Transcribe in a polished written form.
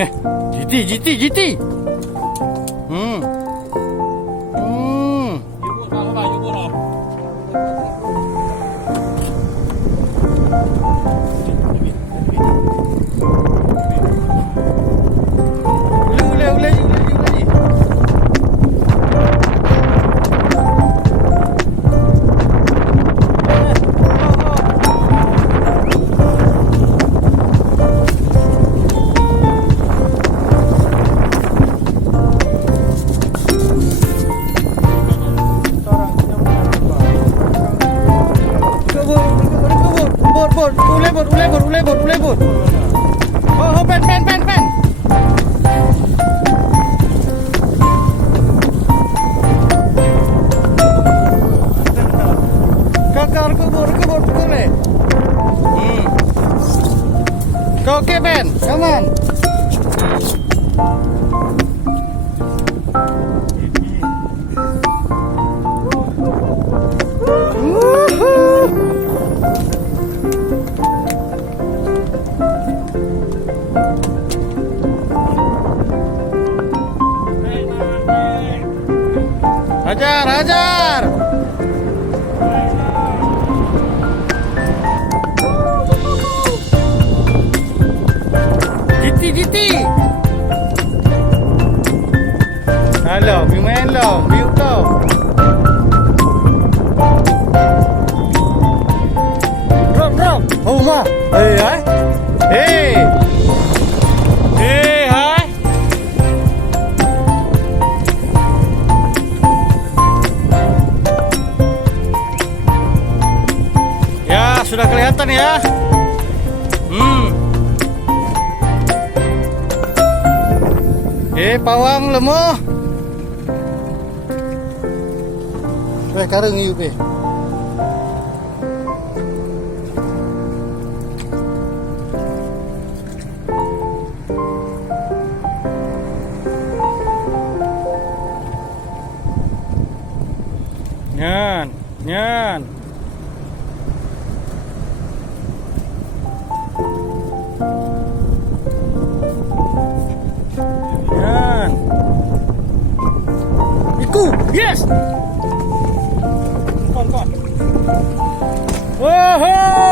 GT. Boleh. Ulebur. Oh, pen. Kakak kubur boleh. Oke, Ben. Come on. Hajar. GT. Halo, main lo, view kau. Drop. Oh ma. Hey. Sudah kelihatan ya. Pawang lemoh. Kareng yuk Nyan. Yes. Come on. Whoa!